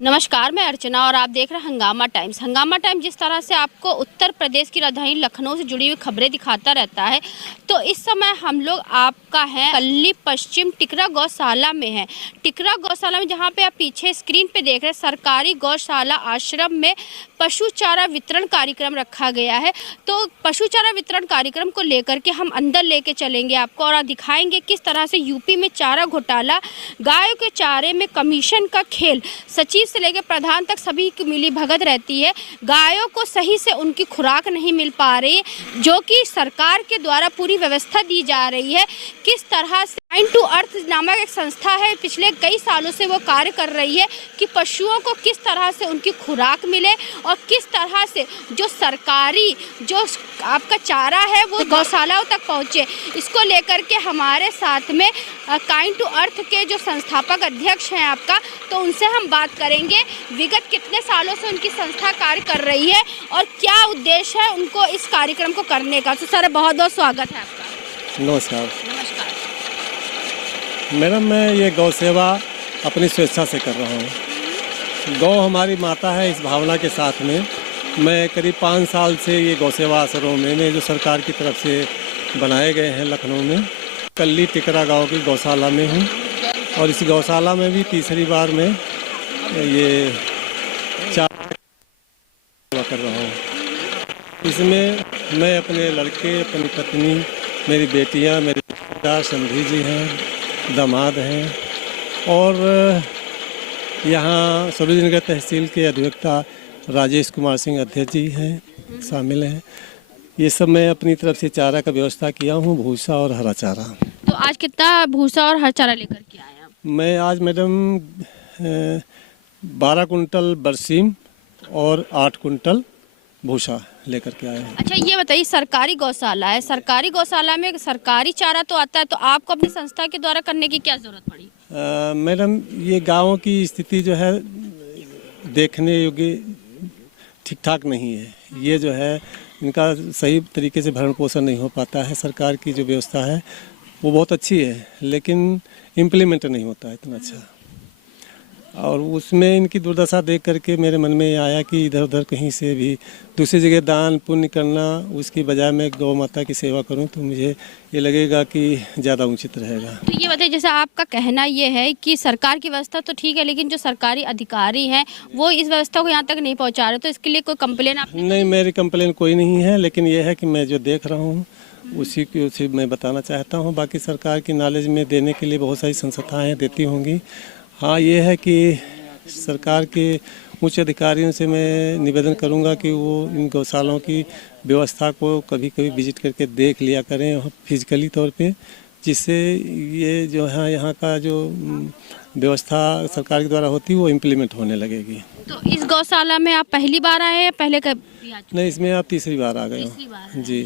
नमस्कार, मैं अर्चना और आप देख रहे हैं हंगामा टाइम्स। हंगामा टाइम्स जिस तरह से आपको उत्तर प्रदेश की राजधानी लखनऊ से जुड़ी हुई खबरें दिखाता रहता है, तो इस समय हम लोग आपका है कल्ली पश्चिम टिकरा गौशाला में है। टिकरा गौशाला में जहां पे आप पीछे स्क्रीन पे देख रहे हैं, सरकारी गौशाला आश्रम में पशु चारा वितरण कार्यक्रम रखा गया है। तो पशु चारा वितरण कार्यक्रम को लेकर के हम अंदर लेके चलेंगे आपको और दिखाएंगे किस तरह से यूपी में चारा घोटाला, गायों के चारे में कमीशन का खेल, सचिव से लेकर प्रधान तक सभी की मिली भगत रहती है। गायों को सही से उनकी खुराक नहीं मिल पा रही है, जो कि सरकार के द्वारा पूरी व्यवस्था दी जा रही है। किस तरह से काइंड टू अर्थ नामक एक संस्था है, पिछले कई सालों से वो कार्य कर रही है कि पशुओं को किस तरह से उनकी खुराक मिले और किस तरह से जो सरकारी जो आपका चारा है वो गौशालाओं तक पहुँचे। इसको लेकर के हमारे साथ में काइंड टू अर्थ के जो संस्थापक अध्यक्ष हैं आपका, तो उनसे हम बात करेंगे विगत कितने सालों से उनकी संस्था कार्य कर रही है और क्या उद्देश्य है उनको इस कार्यक्रम को करने का। तो सर, बहुत बहुत स्वागत है आपका। नमस्कार। नमस्कार मैडम, मैं ये गौ सेवा अपनी स्वेच्छा से कर रहा हूँ। गौ हमारी माता है, इस भावना के साथ में मैं करीब 5 साल से ये गौ सेवा आश्रमों में जो सरकार की तरफ से बनाए गए हैं लखनऊ में, कल्ली टिकरा गांव की गौशाला में हूँ। और इस गौशाला में भी तीसरी बार मैं ये चारा कर रहा हूँ। इसमें मैं अपने लड़के, अपनी पत्नी, मेरी बेटियाँ, मेरे पिता समधी जी हैं, दामाद हैं और यहाँ सरोजनगर तहसील के अधिवक्ता राजेश कुमार सिंह अध्यक्ष जी हैं, शामिल हैं। ये सब मैं अपनी तरफ से चारा का व्यवस्था किया हूँ, भूसा और हरा चारा। तो आज कितना भूसा और हरा चारा लेकर के आए आप? मैं आज मैडम 12 कुंटल बरसीम और 8 कुंटल भूसा लेकर के आए हैं। अच्छा, ये बताइए, सरकारी गौशाला है, सरकारी गौशाला में सरकारी चारा तो आता है, तो आपको अपनी संस्था के द्वारा करने की क्या जरूरत पड़ी? मैडम, ये गाँव की स्थिति जो है देखने योग्य ठीक ठाक नहीं है। ये जो है इनका सही तरीके से भरण पोषण नहीं हो पाता है। सरकार की जो व्यवस्था है वो बहुत अच्छी है, लेकिन इम्प्लीमेंट नहीं होता है इतना अच्छा। और उसमें इनकी दुर्दशा देख करके मेरे मन में आया कि इधर उधर कहीं से भी दूसरी जगह दान पुण्य करना, उसकी बजाय मैं गौ माता की सेवा करूं तो मुझे ये लगेगा कि ज़्यादा उचित रहेगा। तो ये बताइए, जैसे आपका कहना ये है कि सरकार की व्यवस्था तो ठीक है, लेकिन जो सरकारी अधिकारी हैं वो इस व्यवस्था को यहाँ तक नहीं पहुँचा रहे, तो इसके लिए कोई कंप्लेन आप? नहीं, मेरी कंप्लेन कोई नहीं है, लेकिन ये है कि मैं जो देख रहा हूँ उसी मैं बताना चाहता हूँ। बाकी सरकार की नॉलेज में देने के लिए बहुत सारी संस्थाएँ देती होंगी। हाँ, ये है कि सरकार के उच्च अधिकारियों से मैं निवेदन करूंगा कि वो इन गौशालाओं की व्यवस्था को कभी कभी विजिट करके देख लिया करें फिजिकली तौर पे, जिससे ये जो है यहाँ का जो व्यवस्था सरकार के द्वारा होती है वो इम्प्लीमेंट होने लगेगी। तो इस गौशाला में आप पहली बार आए हैं, पहले कभी आ चुके? नहीं, इसमें आप तीसरी बार आ गए हो जी।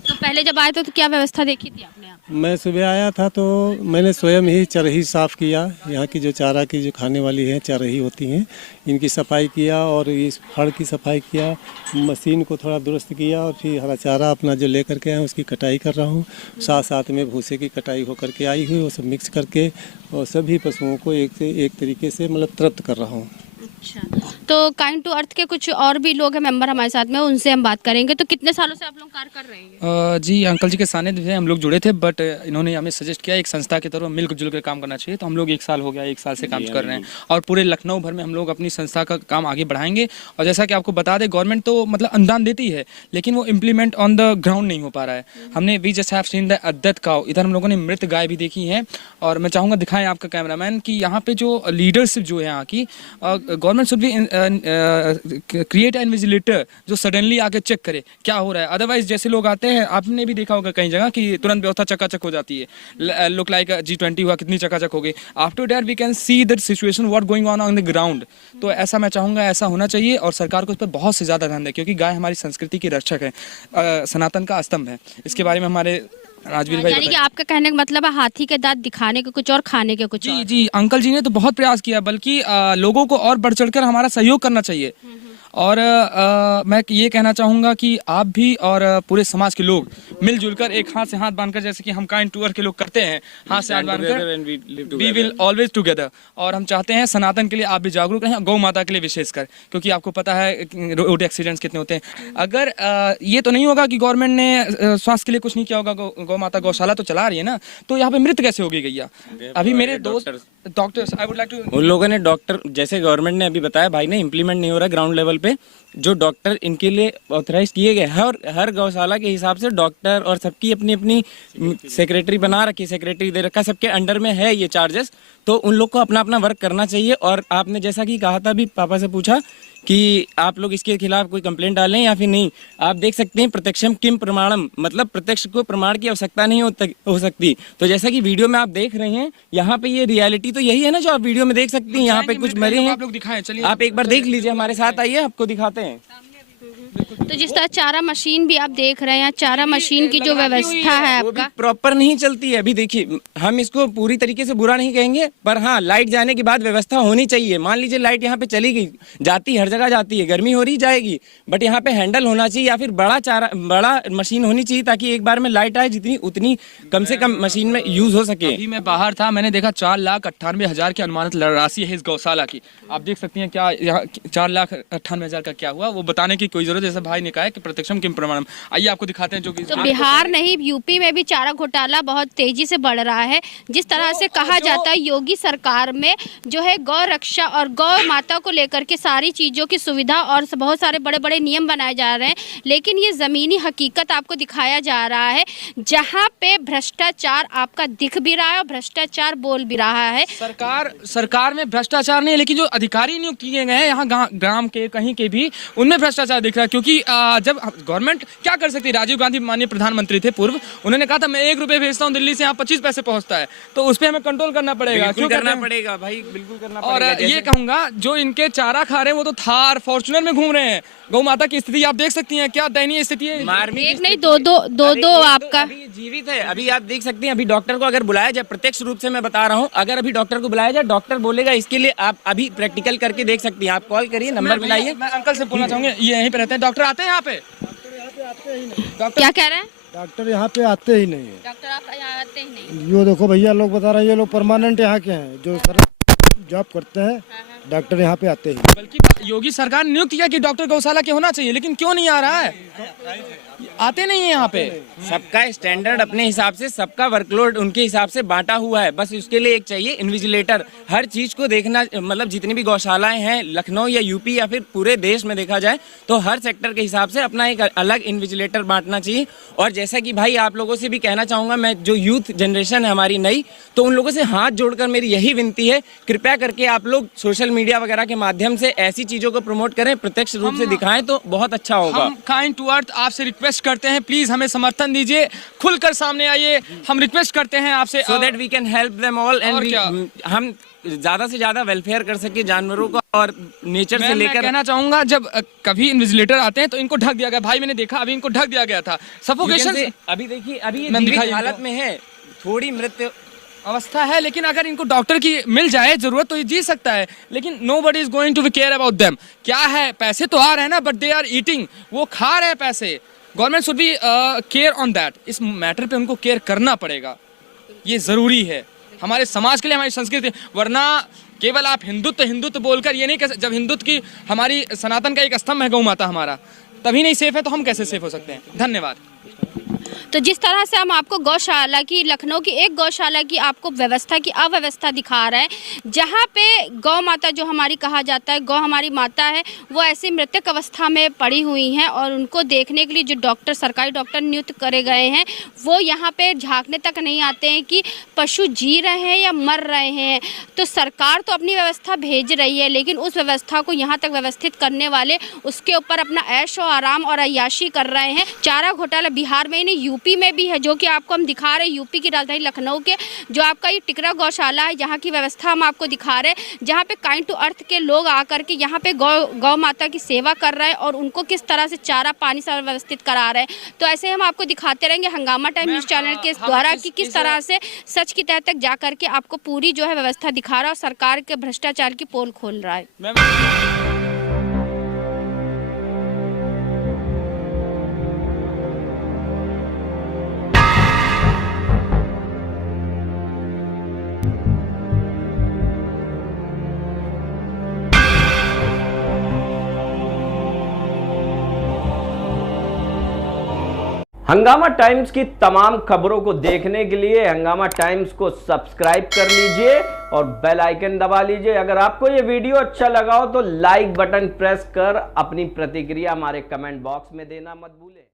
तो पहले जब आए थे तो क्या व्यवस्था देखी थी आपने? मैं सुबह आया था तो मैंने स्वयं ही चरही साफ़ किया। यहाँ की जो चारा की जो खाने वाली है चरही होती हैं, इनकी सफाई किया और इस फड़ की सफाई किया, मशीन को थोड़ा दुरुस्त किया और फिर हरा चारा अपना जो लेकर के आए उसकी कटाई कर रहा हूँ। साथ साथ में भूसे की कटाई होकर के आई हुई, वो सब मिक्स करके और सभी पशुओं को एक से एक तरीके से मतलब तृप्त कर रहा हूँ। अच्छा, तो काइंड टू अर्थ के कुछ और भी लोग हैं मेंबर हमारे साथ में, उनसे हम बात करेंगे। तो कितने सालों से आप लोग कार्य कर रहे हैं? जी, अंकल जी के सानिध्य में हम लोग जुड़े थे, बट इन्होंने हमें सजेस्ट किया एक संस्था की तरफ मिलजुल कर काम करना चाहिए, तो हम लोग 1 साल हो गया, 1 साल से काम कर रहे हैं और पूरे लखनऊ भर में हम लोग अपनी संस्था का काम आगे बढ़ाएंगे। और जैसा कि आपको बता दें, गवर्नमेंट तो मतलब अनुदान देती है, लेकिन वो इम्प्लीमेंट ऑन द ग्राउंड नहीं हो पा रहा है। हमने we just have seen the death cow, इधर हम लोगों ने मृत गाय भी देखी है। और मैं चाहूँगा दिखाएं आपका कैमरामैन कि यहाँ पे जो लीडरशिप जो है यहाँ की, government should be create an vigilator जो सडनली आके चेक करे क्या हो रहा है। अदरवाइज जैसे लोग आते हैं, आपने भी देखा होगा कई जगह कि तुरंत व्यवस्था चकाचक हो जाती है, लुक लाइक G20 हुआ, कितनी चकाचक हो गई। After that we can see that situation what going on the ground. तो ऐसा मैं चाहूँगा ऐसा होना चाहिए और सरकार को इस पर बहुत से ज़्यादा ध्यान दे, क्योंकि गाय हमारी संस्कृति की रक्षक है, सनातन का स्तंभ है। इसके बारे में हमारे राजवीर भाई, यानी कि आपका कहने का मतलब है हाथी के दांत दिखाने के कुछ और खाने के कुछ जी। अंकल जी ने तो बहुत प्रयास किया, बल्कि लोगों को और बढ़ चढ़कर हमारा सहयोग करना चाहिए। और मैं ये कहना चाहूँगा कि आप भी और पूरे समाज के लोग मिलजुल कर एक हाथ से हाथ बांधकर, जैसे कि हम काइंड टू अर्थ के लोग करते हैं, हाथ से हाथ बांधकर वी विल ऑलवेज टुगेदर। और हम चाहते हैं सनातन के लिए आप भी जागरूक रहें, गौ माता के लिए विशेषकर, क्योंकि आपको पता है रोड एक्सीडेंट्स कितने होते हैं। अगर ये तो नहीं होगा कि गवर्नमेंट ने स्वास्थ्य के लिए कुछ नहीं किया होगा, गौ माता गौशाला तो चला रही है ना, तो यहाँ पे मृत कैसे होगी गैया? अभी मेरे दोस्त doctors, I would like to, उन लोगों ने डॉक्टर, जैसे गवर्नमेंट ने अभी बताया भाई ने, इम्प्लीमेंट नहीं हो रहा ग्राउंड लेवल पे, जो डॉक्टर इनके लिए ऑथराइज किए गए, हर गौशाला के हिसाब से डॉक्टर और सबकी अपनी अपनी सेक्रेटरी बना रखी, सेक्रेटरी दे रखा, सबके अंडर में है ये चार्जेस। तो उन लोग को अपना अपना वर्क करना चाहिए। और आपने जैसा कि कहा था, अभी पापा से पूछा कि आप लोग इसके खिलाफ कोई कंप्लेंट डालें या फिर नहीं, आप देख सकते हैं प्रत्यक्षम किम प्रमाणम, मतलब प्रत्यक्ष को प्रमाण की आवश्यकता नहीं हो सकती। तो जैसा कि वीडियो में आप देख रहे हैं, यहाँ पे ये रियलिटी तो यही है ना जो आप वीडियो में देख सकती हैं। यहाँ पे कुछ मरे हैं, आप लोग दिखाएं, चलिए आप एक बार देख लीजिए, हमारे साथ आइए, आपको दिखाते हैं। तो जिस तरह चारा मशीन भी आप देख रहे हैं, चारा मशीन की जो व्यवस्था है वो भी आपका, प्रॉपर नहीं चलती है। अभी देखिए, हम इसको पूरी तरीके से बुरा नहीं कहेंगे, पर हाँ, लाइट जाने के बाद व्यवस्था होनी चाहिए। मान लीजिए लाइट यहाँ पे चली गई, जाती हर जगह जाती है, गर्मी हो रही जाएगी, बट यहाँ पे हैंडल होना चाहिए या फिर बड़ा मशीन होनी चाहिए, ताकि एक बार में लाइट आए, जितनी उतनी कम से कम मशीन में यूज हो सके। अभी मैं बाहर था, मैंने देखा 4,98,000 की अनुमानित राशि है इस गौशाला की। आप देख सकती हैं क्या यहाँ 4,98,000 का क्या हुआ, वो बताने की कोई जरूरत, जैसे भाई ने कहा कि प्रत्यक्षम किम प्रमाणम। आइए आपको दिखाते हैं जो कि तो बिहार नहीं, यूपी में भी चारा घोटाला बहुत तेजी से बढ़ रहा है। जिस तरह से कहा जाता है योगी सरकार में जो है गौ रक्षा और गौ माता को लेकर के सारी चीजों की सुविधा और बहुत सारे बड़े बड़े नियम बनाए जा रहे हैं, लेकिन ये जमीनी हकीकत आपको दिखाया जा रहा है, जहाँ पे भ्रष्टाचार आपका दिख भी रहा है और भ्रष्टाचार बोल भी रहा है। सरकार में भ्रष्टाचार नहीं, लेकिन जो अधिकारी नियुक्त किए गए हैं यहाँ ग्राम के कहीं के भी, उनमें भ्रष्टाचार दिख रहा है। क्योंकि जब गवर्नमेंट क्या कर सकती है, राजीव गांधी माननीय प्रधानमंत्री थे पूर्व, उन्होंने कहा था मैं 1 रुपए भेजता हूँ दिल्ली से, यहाँ 25 पैसे पहुँचता है, तो उस पर हमें कंट्रोल करना पड़ेगा। क्यों करना पड़ेगा भाई, बिल्कुल करना पड़ेगा। और ये कहूंगा, जो इनके चारा खा रहे हैं वो तो थार फॉर्च्यूनर में घूम रहे हैं। गौ माता की स्थिति आप देख सकती हैं, क्या दयनीय स्थिति है। एक नहीं, दो आपका अभी जीवित है। अभी आप देख सकते हैं, अभी डॉक्टर को अगर बुलाया जाए, प्रत्यक्ष रूप से मैं बता रहा हूँ, अगर अभी डॉक्टर को बुलाया जाए, डॉक्टर बोलेगा इसके लिए आप अभी प्रैक्टिकल करके देख सकती हैं। आप कॉल करिए, नंबर मिलाइए। मैं अंकल से बोलना चाहूंगा, ये यहीं पे रहते हैं, डॉक्टर आते हैं यहाँ पे? क्या कह रहे हैं? डॉक्टर यहाँ पे आते ही नहीं है। डॉक्टर आप यहाँ आते ही नहीं? यो देखो भैया, लोग बता रहे हैं ये लोग परमानेंट यहाँ के हैं, जो सर जॉब करते हैं, डॉक्टर यहाँ पे आते ही। बल्कि योगी सरकार ने नियुक्त किया कि डॉक्टर गौशाला के होना चाहिए, लेकिन क्यों नहीं आ रहा है? आते नहीं है यहाँ पे। सबका स्टैंडर्ड अपने हिसाब से, सबका वर्कलोड उनके हिसाब से बांटा हुआ है। बस उसके लिए एक चाहिए इन्विजिलेटर, हर चीज को देखना, मतलब जितनी भी गौशालाएं हैं लखनऊ या यूपी या फिर पूरे देश में देखा जाए, तो हर सेक्टर के हिसाब से अपना एक अलग इन्विजिलेटर बांटना चाहिए। और जैसा कि भाई आप लोगों से भी कहना चाहूंगा, मैं जो यूथ जनरेशन है हमारी नई, तो उन लोगों से हाथ जोड़कर मेरी यही विनती है, कृपया करके आप लोग सोशल मीडिया वगैरह के माध्यम से ऐसी चीजों को प्रमोट करें, प्रत्यक्ष रूप से दिखाएं, तो बहुत अच्छा होगा। हम काइंड टू अर्थ आपसे रिक्वेस्ट करते हैं, प्लीज हमें समर्थन दीजिए, खुलकर सामने आइए, हम रिक्वेस्ट करते हैं आपसे, so that we can help them all and हम ज्यादा से ज्यादा वेलफेयर कर सके जानवरों का और नेचर से लेकर। कहना चाहूंगा, जब कभी इन्विजिलेटर आते हैं तो इनको ढक दिया गया, भाई मैंने देखा अभी इनको ढक दिया गया था, सफोकेशन। अभी देखिए, अभी जीवित हालत में है, थोड़ी मृत्यु अवस्था है, लेकिन अगर इनको डॉक्टर की मिल जाए जरूरत तो ये जी सकता है, लेकिन nobody is going to be care about them। क्या है, पैसे तो आ रहे हैं ना, बट दे आर ईटिंग, वो खा रहे हैं पैसे। Government should B care on that, इस मैटर पे उनको केयर करना पड़ेगा, ये जरूरी है हमारे समाज के लिए, हमारी संस्कृति। वरना केवल आप हिंदुत्व बोलकर ये नहीं कह, जब हिंदुत्व की, हमारी सनातन का एक स्तंभ है गौ माता हमारा, तभी नहीं सेफ है तो हम कैसे सेफ हो सकते हैं? धन्यवाद। तो जिस तरह से हम आपको गौशाला की, लखनऊ की एक गौशाला की आपको व्यवस्था की अव्यवस्था दिखा रहे हैं, जहाँ पे गौ माता जो हमारी कहा जाता है, गौ हमारी माता है, वो ऐसी मृतक अवस्था में पड़ी हुई हैं, और उनको देखने के लिए जो डॉक्टर, सरकारी डॉक्टर नियुक्त करे गए हैं, वो यहाँ पे झांकने तक नहीं आते हैं कि पशु जी रहे हैं या मर रहे हैं। तो सरकार तो अपनी व्यवस्था भेज रही है, लेकिन उस व्यवस्था को यहाँ तक व्यवस्थित करने वाले उसके ऊपर अपना ऐशो आराम और अय्याशी कर रहे हैं। चारा घोटाला बिहार में ही नहीं, यूपी में भी है, जो कि आपको हम दिखा रहे हैं, यूपी की राजधानी लखनऊ के जो आपका ये टिकरा गौशाला है, जहाँ की व्यवस्था हम आपको दिखा रहे हैं, जहाँ पे काइंड टू अर्थ के लोग आकर के यहाँ पे गौ माता की सेवा कर रहे हैं और उनको किस तरह से चारा पानी से व्यवस्थित करा रहे हैं। तो ऐसे हम आपको दिखाते रहेंगे हंगामा टाइम न्यूज़ चैनल के द्वारा कि किस तरह से सच की तह तक जा करके आपको पूरी जो है व्यवस्था दिखा रहा है और सरकार के भ्रष्टाचार की पोल खोल रहा है। हंगामा टाइम्स की तमाम खबरों को देखने के लिए हंगामा टाइम्स को सब्सक्राइब कर लीजिए और बेल आइकन दबा लीजिए। अगर आपको ये वीडियो अच्छा लगा हो तो लाइक बटन प्रेस कर अपनी प्रतिक्रिया हमारे कमेंट बॉक्स में देना मत भूलें।